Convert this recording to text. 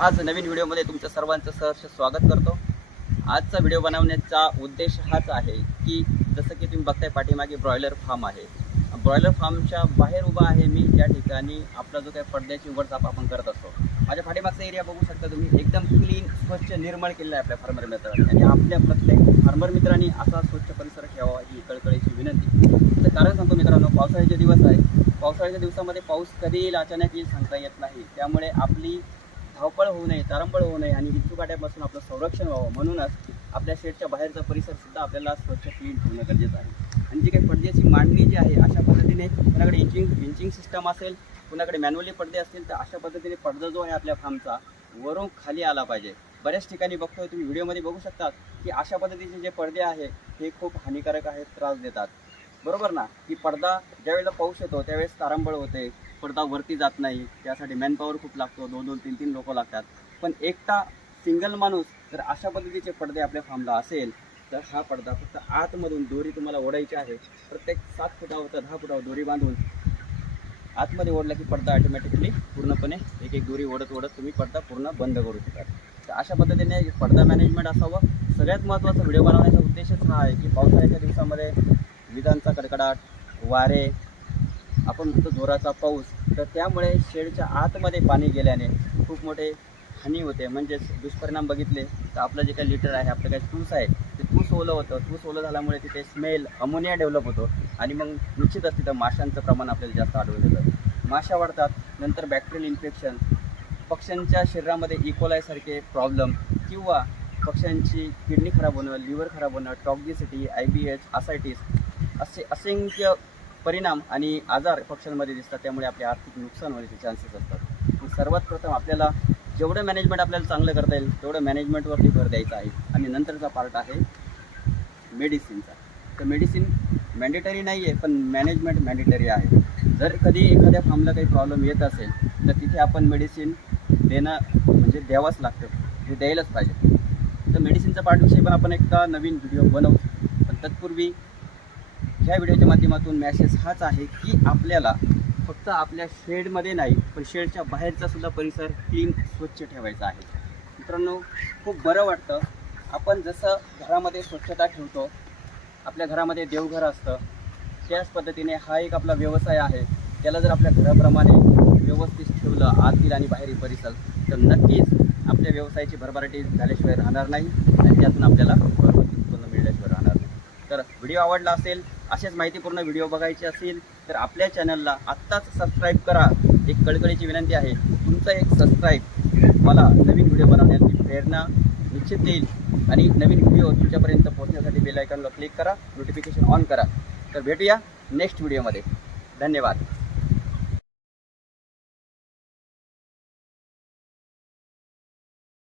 आज नवीन व्हिडिओमध्ये तुमचं सर्वांचं सहर्ष स्वागत करतो. आजचा व्हिडिओ बनवण्याचा उद्देश हाच आहे की जसं की तुम्ही बघताय पाठीमागे ब्रॉयलर फार्म आहे. ब्रॉयलर फार्मच्या बाहेर उभा आहे मी या ठिकाणी आपला जो काही पडद्याची वरचाप आपण करत असतो. माझ्या पाठीमागचा एरिया बघू शकता तुम्ही. एकदम क्लीन स्वच्छ निर्मळ केलेला आहे आपल्या फार्मर मित्रांनी आणि आपल्या प्रत्येक फार्मर मित्रांनी असा स्वच्छ परिसर ठेवावा ही कळकळीची विनंती. त्याचं कारण सांगतो मित्रांनो पावसाळ्याचे दिवस आहे. पावसाळ्याच्या दिवसामध्ये पाऊस कधी येईल अचानक येईल सांगता येत नाही. त्यामुळे आपली धावपळ होऊ नये तारंबळ होऊ नये आणि विंचुकाट्यापासून आपलं संरक्षण व्हावं. म्हणूनच आपल्या शेडच्या बाहेरचा परिसर सुद्धा आपल्याला स्वच्छ क्लीन ठेवणं गरजेचं आहे. आणि जी काही पडद्याची मांडणी जी आहे अशा पद्धतीने कुणाकडे इंचिंग इंचिंग सिस्टम असेल कुणाकडे मॅन्युअली पडदे असतील तर अशा पद्धतीने पडदा जो आहे आपल्या फार्मचा वरून खाली आला पाहिजे. बऱ्याच ठिकाणी बघतोय तुम्ही व्हिडिओमध्ये बघू शकता की अशा पद्धतीचे जे पडदे आहे हे खूप हानिकारक आहेत त्रास देतात. बरोबर ना? की पडदा ज्यावेळेला पाऊस येतो त्यावेळेस तारंबळ होते. पडदा वरती जात नाही. त्यासाठी मॅनपॉवर खूप लागतो. दोन दोन तीन तीन लोक लागतात. पण एकटा सिंगल माणूस जर अशा पद्धतीचे पडदे आपल्या फार्मला असेल तर हा पडदा फक्त आतमधून दोरी तुम्हाला ओढायची आहे. प्रत्येक सात फुटावर तर दहा फुटावर दोरी बांधून आतमध्ये ओढला की पडदा ऑटोमॅटिकली पूर्णपणे एक एक दोरी ओढत ओढत तुम्ही पडदा पूर्ण बंद करू शकता. तर अशा पद्धतीने पडदा मॅनेजमेंट असावं. सगळ्यात महत्त्वाचा व्हिडिओ बनवण्याचा उद्देशच हा आहे की पावसाळ्याच्या दिवसामध्ये विजांचा कडकडाट वारे आपण म्हणतो जोराचा पाऊस तर त्यामुळे शेडच्या आतमध्ये पाणी गेल्याने खूप मोठे हानी होते. म्हणजेच दुष्परिणाम बघितले तर आपलं जे काही लिटर आहे आपलं काही तूस आहे ते तूस ओलं होतं. तूस ओलं झाल्यामुळे तिथे स्मेल अमोनिया डेव्हलप होतो आणि मग निश्चितच तिथं माशांचं प्रमाण आपल्याला जास्त आढळून येतं. माशा वाढतात नंतर बॅक्टेरियल इन्फेक्शन पक्ष्यांच्या शरीरामध्ये e. इकोलायसारखे प्रॉब्लेम किंवा पक्ष्यांची किडनी खराब होणं लिव्हर खराब होणं टॉक्झिसिटी आय बी एच असायटीस असे असंख्य परिणाम आणि आजार पक्ष्यांमध्ये दिसतात. त्यामुळे आपले आर्थिक नुकसान होण्याचे चान्सेस असतात. मग सर्वात प्रथम आपल्याला जेवढं मॅनेजमेंट आपल्याला चांगलं करता येईल तेवढं मॅनेजमेंटवरती भर द्यायचा आहे. आणि नंतरचा पार्ट आहे मेडिसिनचा तर मेडिसिन मॅन्डेटरी नाही आहे पण मॅनेजमेंट मॅन्डेटरी आहे. जर कधी एखाद्या फार्मला काही प्रॉब्लेम येत असेल तर तिथे आपण मेडिसिन देणं म्हणजे द्यावंच लागतं. ते द्यायलाच पाहिजे. तर मेडिसिनचा पार्टविषयी पण आपण एकदा नवीन व्हिडिओ बनवू. पण तत्पूर्वी ह्या व्हिडिओच्या माध्यमातून मॅसेज हाच आहे की आपल्याला फक्त आपल्या शेडमध्ये नाही पण शेडच्या बाहेरचा सुद्धा परिसर क्लीन स्वच्छ ठेवायचा आहे. मित्रांनो खूप बरं वाटतं. आपण जसं घरामध्ये स्वच्छता ठेवतो आपल्या घरामध्ये देवघर असतं त्याच पद्धतीने हा एक आपला व्यवसाय आहे. त्याला जर आपल्या घराप्रमाणे व्यवस्थित ठेवलं आतील आणि बाहेरील परिसर तर नक्कीच आपल्या व्यवसायाची भरभराटी झाल्याशिवाय राहणार नाही आणि त्यातून आपल्याला भरभराटी उत्पन्न मिळाल्याशिवाय राहणार नाही. तर व्हिडिओ आवडला असेल असेच माहितीपूर्ण व्हिडिओ बघायचे असतील तर आपल्या चॅनलला आत्ताच सबस्क्राईब करा. एक कळकळीची विनंती आहे तुमचा एक सबस्क्राईब मला नवीन व्हिडिओ बनवण्याची प्रेरणा निश्चित देईल आणि नवीन व्हिडिओ तुमच्यापर्यंत पोहोचण्यासाठी बेल आयकॉनला क्लिक करा नोटिफिकेशन ऑन करा. तर भेटूया नेक्स्ट व्हिडिओमध्ये धन्यवाद.